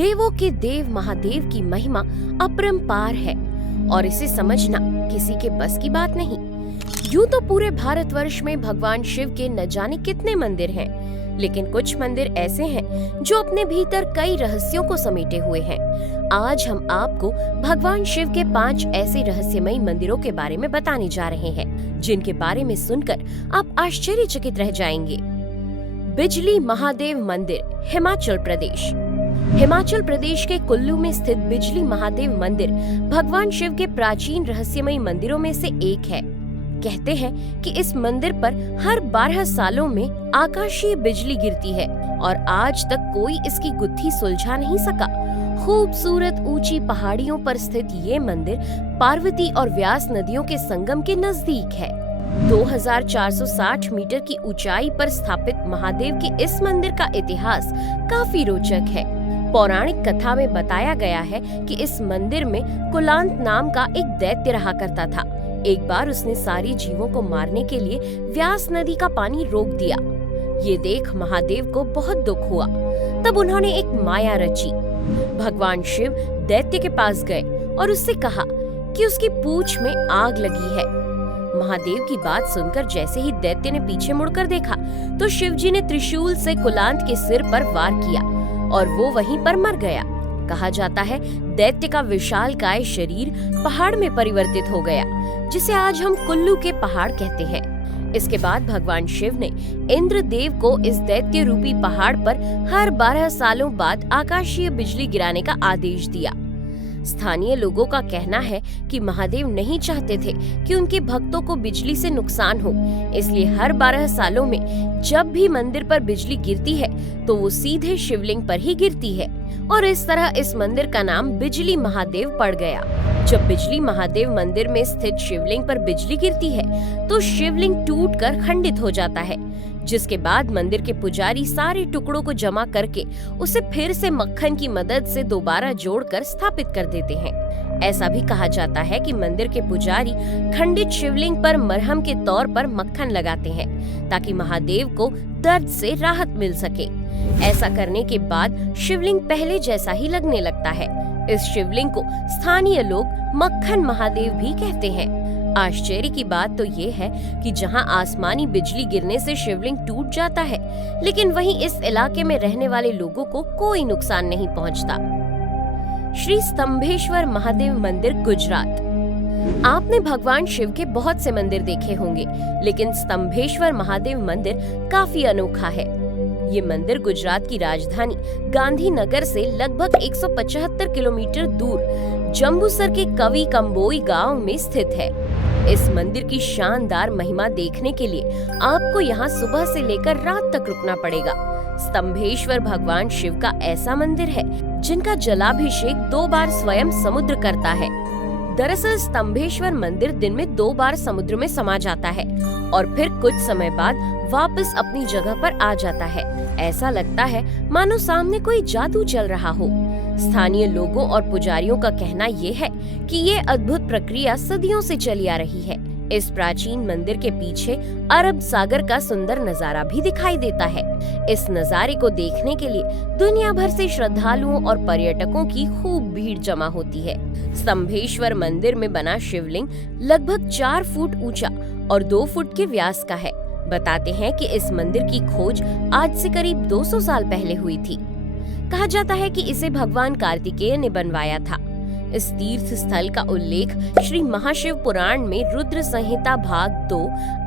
देवों के देव महादेव की महिमा अपरंपार है और इसे समझना किसी के बस की बात नहीं। यूं तो पूरे भारतवर्ष में भगवान शिव के न जाने कितने मंदिर हैं, लेकिन कुछ मंदिर ऐसे हैं जो अपने भीतर कई रहस्यों को समेटे हुए हैं। आज हम आपको भगवान शिव के 5 ऐसे रहस्यमयी मंदिरों के बारे में बताने जा रहे हैं, जिनके बारे में सुनकर आप आश्चर्यचकित रह जाएंगे। बिजली महादेव मंदिर, हिमाचल प्रदेश। हिमाचल प्रदेश के कुल्लू में स्थित बिजली महादेव मंदिर भगवान शिव के प्राचीन रहस्यमयी मंदिरों में से एक है। कहते हैं कि इस मंदिर पर हर 12 सालों में आकाशीय बिजली गिरती है और आज तक कोई इसकी गुत्थी सुलझा नहीं सका। खूबसूरत ऊंची पहाड़ियों पर स्थित ये मंदिर पार्वती और व्यास नदियों के संगम के नजदीक है। 2460 मीटर की ऊंचाई पर स्थापित महादेव के इस मंदिर का इतिहास काफी रोचक है। पौराणिक कथा में बताया गया है कि इस मंदिर में कुलांत नाम का एक दैत्य रहा करता था। एक बार उसने सारे जीवों को मारने के लिए व्यास नदी का पानी रोक दिया। ये देख महादेव को बहुत दुख हुआ। तब उन्होंने एक माया रची। भगवान शिव दैत्य के पास गए और उससे कहा कि उसकी पूंछ में आग लगी है। महादेव की बात सुनकर जैसे ही दैत्य ने पीछे मुड़कर देखा तो शिवजी ने त्रिशूल से कुलांत के सिर पर वार किया और वो वहीं पर मर गया। कहा जाता है दैत्य का विशालकाय शरीर पहाड़ में परिवर्तित हो गया, जिसे आज हम कुल्लू के पहाड़ कहते हैं। इसके बाद भगवान शिव ने इंद्रदेव को इस दैत्य रूपी पहाड़ पर हर 12 सालों बाद आकाशीय बिजली गिराने का आदेश दिया। स्थानीय लोगों का कहना है कि महादेव नहीं चाहते थे कि उनके भक्तों को बिजली से नुकसान हो, इसलिए हर 12 सालों में जब भी मंदिर पर बिजली गिरती है तो वो सीधे शिवलिंग पर ही गिरती है और इस तरह इस मंदिर का नाम बिजली महादेव पड़ गया। जब बिजली महादेव मंदिर में स्थित शिवलिंग पर बिजली गिरती है तो शिवलिंग टूटकर खंडित हो जाता है, जिसके बाद मंदिर के पुजारी सारे टुकड़ों को जमा करके उसे फिर से मक्खन की मदद से दोबारा जोड़कर स्थापित कर देते हैं। ऐसा भी कहा जाता है कि मंदिर के पुजारी खंडित शिवलिंग पर मरहम के तौर पर मक्खन लगाते हैं ताकि महादेव को दर्द से राहत मिल सके। ऐसा करने के बाद शिवलिंग पहले जैसा ही लगने लगता है। इस शिवलिंग को स्थानीय लोग मक्खन महादेव भी कहते हैं। आश्चर्य की बात तो ये है कि जहां आसमानी बिजली गिरने से शिवलिंग टूट जाता है, लेकिन वहीं इस इलाके में रहने वाले लोगों को कोई नुकसान नहीं पहुंचता। श्री स्तंभेश्वर महादेव मंदिर, गुजरात। आपने भगवान शिव के बहुत से मंदिर देखे होंगे, लेकिन स्तंभेश्वर महादेव मंदिर काफी अनोखा है। ये मंदिर गुजरात की राजधानी गांधीनगर से लगभग 175 किलोमीटर दूर जम्बूसर के कवि कंबोई गांव में स्थित है। इस मंदिर की शानदार महिमा देखने के लिए आपको यहाँ सुबह से लेकर रात तक रुकना पड़ेगा। स्तंभेश्वर भगवान शिव का ऐसा मंदिर है जिनका जलाभिषेक 2 बार स्वयं समुद्र करता है। दरअसल स्तंभेश्वर मंदिर दिन में 2 बार समुद्र में समा जाता है और फिर कुछ समय बाद वापस अपनी जगह पर आ जाता है। ऐसा लगता है मानो सामने कोई जादू चल रहा हो। स्थानीय लोगों और पुजारियों का कहना ये है कि ये अद्भुत प्रक्रिया सदियों से चली आ रही है। इस प्राचीन मंदिर के पीछे अरब सागर का सुंदर नजारा भी दिखाई देता है। इस नजारे को देखने के लिए दुनिया भर से श्रद्धालुओं और पर्यटकों की खूब भीड़ जमा होती है। स्तंभेश्वर मंदिर में बना शिवलिंग लगभग 4 फुट ऊंचा और 2 फुट के व्यास का है। बताते हैं कि इस मंदिर की खोज आज से करीब 200 साल पहले हुई थी। कहा जाता है कि इसे भगवान कार्तिकेय ने बनवाया था। इस तीर्थ स्थल का उल्लेख श्री महाशिव पुराण में रुद्र संहिता भाग 2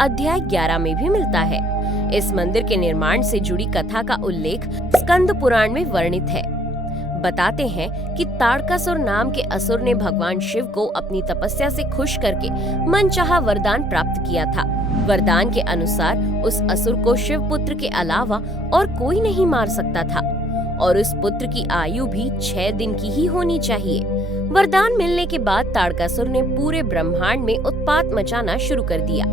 अध्याय 11 में भी मिलता है। इस मंदिर के निर्माण से जुड़ी कथा का उल्लेख स्कंद पुराण में वर्णित है। बताते हैं कि ताड़कासुर नाम के असुर ने भगवान शिव को अपनी तपस्या से खुश करके मनचाहा वरदान प्राप्त किया था। वरदान के अनुसार उस असुर को शिव पुत्र के अलावा और कोई नहीं मार सकता था और उस पुत्र की आयु भी 6 दिन की ही होनी चाहिए। वरदान मिलने के बाद ताड़कासुर ने पूरे ब्रह्मांड में उत्पात मचाना शुरू कर दिया।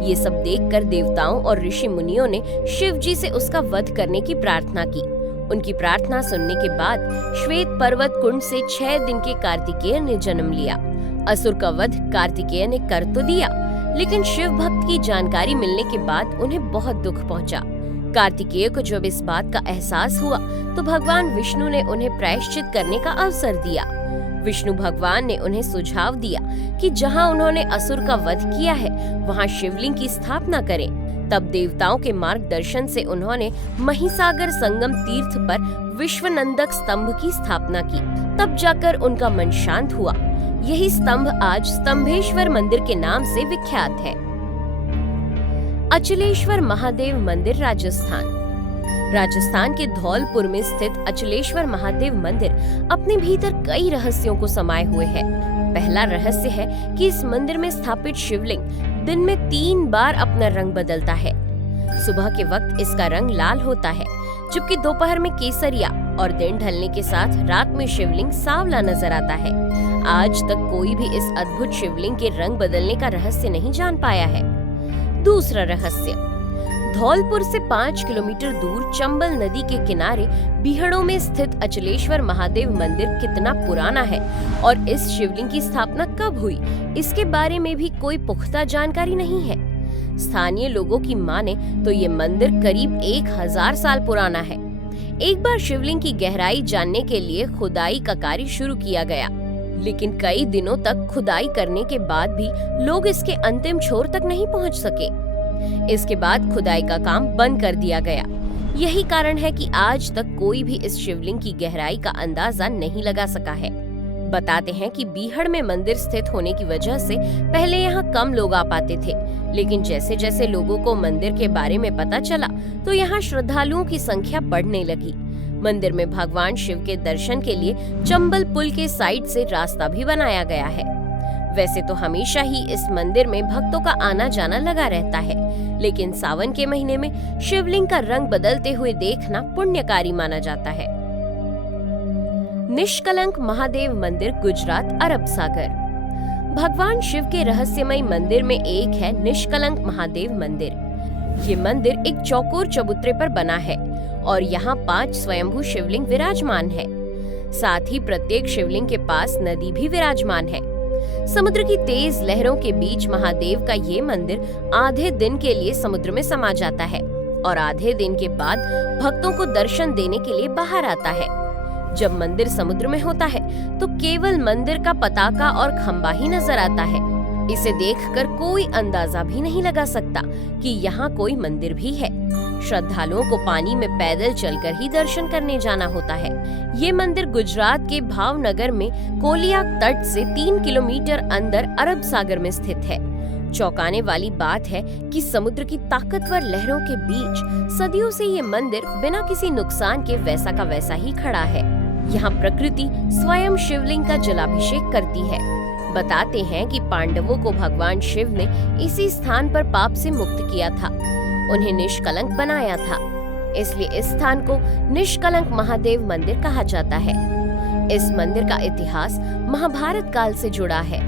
ये सब देखकर देवताओं और ऋषि मुनियों ने शिव जी से उसका वध करने की प्रार्थना की। उनकी प्रार्थना सुनने के बाद श्वेत पर्वत कुंड से 6 दिन के कार्तिकेय ने जन्म लिया। असुर का वध कार्तिकेय ने कर तो दिया, लेकिन शिव भक्त की जानकारी मिलने के बाद उन्हें बहुत दुख पहुंचा। कार्तिकेय को जब इस बात का एहसास हुआ तो भगवान विष्णु ने उन्हें प्रायश्चित करने का अवसर दिया। विष्णु भगवान ने उन्हें सुझाव दिया कि जहां उन्होंने असुर का वध किया है वहां शिवलिंग की स्थापना करें। तब देवताओं के मार्गदर्शन से उन्होंने महिसागर संगम तीर्थ पर विश्वनंदक स्तंभ की स्थापना की। तब जाकर उनका मन शांत हुआ। यही स्तंभ आज स्तंभेश्वर मंदिर के नाम से विख्यात है। अचलेश्वर महादेव मंदिर, राजस्थान के धौलपुर में स्थित अचलेश्वर महादेव मंदिर अपने भीतर कई रहस्यों को समाये हुए है। पहला रहस्य है कि इस मंदिर में स्थापित शिवलिंग दिन में 3 बार अपना रंग बदलता है। सुबह के वक्त इसका रंग लाल होता है, जबकि दोपहर में केसरिया और दिन ढलने के साथ रात में शिवलिंग सांवला नजर आता है। आज तक कोई भी इस अद्भुत शिवलिंग के रंग बदलने का रहस्य नहीं जान पाया है। दूसरा रहस्य, धौलपुर से 5 किलोमीटर दूर चंबल नदी के किनारे बीहड़ों में स्थित अचलेश्वर महादेव मंदिर कितना पुराना है और इस शिवलिंग की स्थापना कब हुई, इसके बारे में भी कोई पुख्ता जानकारी नहीं है। स्थानीय लोगों की माने तो ये मंदिर करीब 1000 साल पुराना है। एक बार शिवलिंग की गहराई जानने के लिए खुदाई का कार्य शुरू किया गया, लेकिन कई दिनों तक खुदाई करने के बाद भी लोग इसके अंतिम छोर तक नहीं पहुंच सके। इसके बाद खुदाई का काम बंद कर दिया गया। यही कारण है कि आज तक कोई भी इस शिवलिंग की गहराई का अंदाजा नहीं लगा सका है। बताते हैं कि बीहड़ में मंदिर स्थित होने की वजह से पहले यहाँ कम लोग आ पाते थे, लेकिन जैसे जैसे लोगों को मंदिर के बारे में पता चला तो यहाँ श्रद्धालुओं की संख्या बढ़ने लगी। मंदिर में भगवान शिव के दर्शन के लिए चंबल पुल के साइड से रास्ता भी बनाया गया है। वैसे तो हमेशा ही इस मंदिर में भक्तों का आना जाना लगा रहता है, लेकिन सावन के महीने में शिवलिंग का रंग बदलते हुए देखना पुण्यकारी माना जाता है। निष्कलंक महादेव मंदिर, गुजरात, अरब सागर। भगवान शिव के रहस्यमय मंदिर में एक है निष्कलंक महादेव मंदिर। ये मंदिर एक चौकोर चबूतरे पर बना है और यहाँ 5 स्वयंभू शिवलिंग विराजमान है। साथ ही प्रत्येक शिवलिंग के पास नदी भी विराजमान है। समुद्र की तेज लहरों के बीच महादेव का ये मंदिर आधे दिन के लिए समुद्र में समा जाता है और आधे दिन के बाद भक्तों को दर्शन देने के लिए बाहर आता है। जब मंदिर समुद्र में होता है तो केवल मंदिर का पताका और खंबा ही नजर आता है। इसे देखकर कोई अंदाजा भी नहीं लगा सकता कि यहाँ कोई मंदिर भी है। श्रद्धालुओं को पानी में पैदल चलकर ही दर्शन करने जाना होता है। ये मंदिर गुजरात के भावनगर में कोलियाक तट से 3 किलोमीटर अंदर अरब सागर में स्थित है। चौंकाने वाली बात है कि समुद्र की ताकतवर लहरों के बीच सदियों से ये मंदिर बिना किसी नुकसान के वैसा का वैसा ही खड़ा है। यहाँ प्रकृति स्वयं शिवलिंग का जलाभिषेक करती है। बताते हैं कि पांडवों को भगवान शिव ने इसी स्थान पर पाप से मुक्त किया था, उन्हें निष्कलंक बनाया था, इसलिए इस स्थान को निष्कलंक महादेव मंदिर कहा जाता है। इस मंदिर का इतिहास महाभारत काल से जुड़ा है।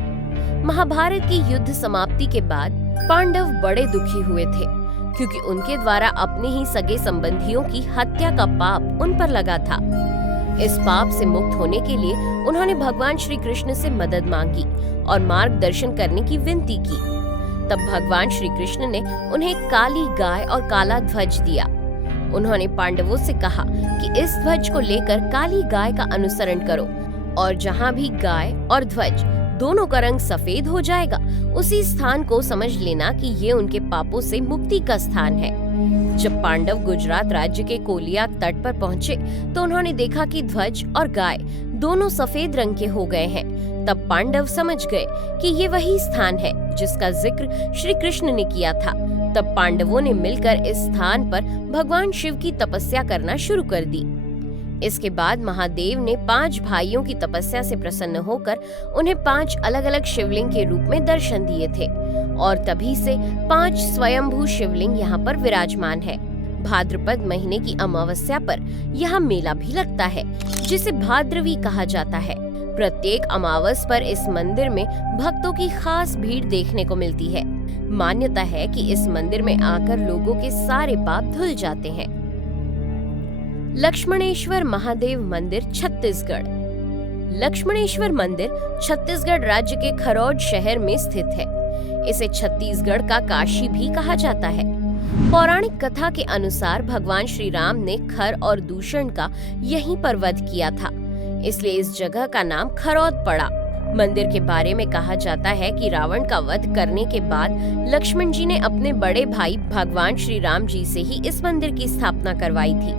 महाभारत की युद्ध समाप्ति के बाद पांडव बड़े दुखी हुए थे, क्योंकि उनके द्वारा अपने ही सगे संबंधियों की हत्या का पाप उन पर लगा था। इस पाप से मुक्त होने के लिए उन्होंने भगवान श्री कृष्ण से मदद मांगी और मार्गदर्शन करने की विनती की। तब भगवान श्री कृष्ण ने उन्हें काली गाय और काला ध्वज दिया। उन्होंने पांडवों से कहा कि इस ध्वज को लेकर काली गाय का अनुसरण करो और जहाँ भी गाय और ध्वज दोनों का रंग सफेद हो जाएगा, उसी स्थान को समझ लेना कि ये उनके पापों से मुक्ति का स्थान है। जब पांडव गुजरात राज्य के कोलियाक तट पर पहुँचे तो उन्होंने देखा कि ध्वज और गाय दोनों सफेद रंग के हो गए हैं। तब पांडव समझ गए कि ये वही स्थान है जिसका जिक्र श्री कृष्ण ने किया था। तब पांडवों ने मिलकर इस स्थान पर भगवान शिव की तपस्या करना शुरू कर दी। इसके बाद महादेव ने 5 भाइयों की तपस्या से प्रसन्न होकर उन्हें 5 अलग अलग शिवलिंग के रूप में दर्शन दिए थे और तभी से 5 स्वयंभू शिवलिंग यहाँ पर विराजमान है। भाद्रपद महीने की अमावस्या पर यहाँ मेला भी लगता है, जिसे भाद्रवी कहा जाता है। प्रत्येक अमावस पर इस मंदिर में भक्तों की खास भीड़ देखने को मिलती है। मान्यता है कि इस मंदिर में आकर लोगों के सारे पाप धुल जाते हैं। लक्ष्मणेश्वर महादेव मंदिर, छत्तीसगढ़। लक्ष्मणेश्वर मंदिर छत्तीसगढ़ राज्य के खरौड शहर में स्थित है। इसे छत्तीसगढ़ का काशी भी कहा जाता है। पौराणिक कथा के अनुसार भगवान श्री राम ने खर और दूषण का यहीं पर वध किया था, इसलिए इस जगह का नाम खरौद पड़ा। मंदिर के बारे में कहा जाता है कि रावण का वध करने के बाद लक्ष्मण जी ने अपने बड़े भाई भगवान श्री राम जी से ही इस मंदिर की स्थापना करवाई थी।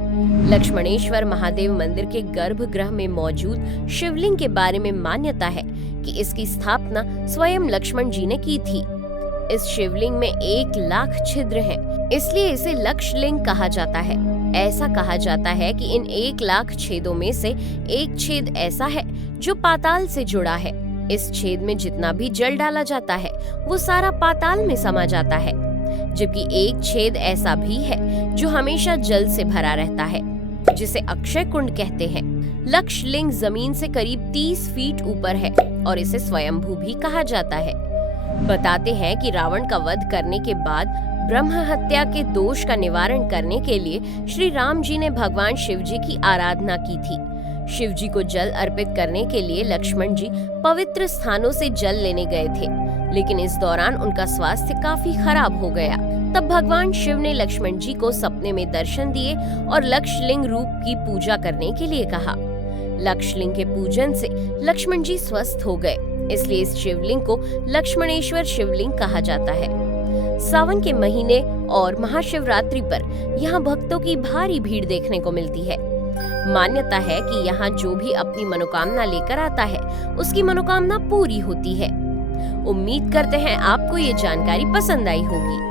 लक्ष्मणेश्वर महादेव मंदिर के गर्भगृह में मौजूद शिवलिंग के बारे में मान्यता है कि इसकी स्थापना स्वयं लक्ष्मण जी ने की थी। इस शिवलिंग में 1,00,000 छिद्र हैं, इसलिए इसे लक्षलिंग कहा जाता है। ऐसा कहा जाता है कि इन 1,00,000 छेदों में से एक छेद ऐसा है जो पाताल से जुड़ा है। इस छेद में जितना भी जल डाला जाता है वो सारा पाताल में समा जाता है, जबकि एक छेद ऐसा भी है जो हमेशा जल से भरा रहता है, जिसे अक्षय कुंड कहते हैं। लक्षलिंग जमीन से करीब 30 फीट ऊपर है और इसे स्वयंभू भी कहा जाता है। बताते हैं कि रावण का वध करने के बाद ब्रह्म हत्या के दोष का निवारण करने के लिए श्री राम जी ने भगवान शिव जी की आराधना की थी। शिव जी को जल अर्पित करने के लिए लक्ष्मण जी पवित्र स्थानों से जल लेने गए थे, लेकिन इस दौरान उनका स्वास्थ्य काफी खराब हो गया। तब भगवान शिव ने लक्ष्मण जी को सपने में दर्शन दिए और लक्षलिंग रूप की पूजा करने के लिए कहा। लक्षलिंग के पूजन से लक्ष्मण जी स्वस्थ हो गए, इसलिए इस शिवलिंग को लक्ष्मणेश्वर शिवलिंग कहा जाता है। सावन के महीने और महाशिवरात्रि पर यहाँ भक्तों की भारी भीड़ देखने को मिलती है। मान्यता है कि यहाँ जो भी अपनी मनोकामना लेकर आता है उसकी मनोकामना पूरी होती है। उम्मीद करते हैं आपको ये जानकारी पसंद आई होगी।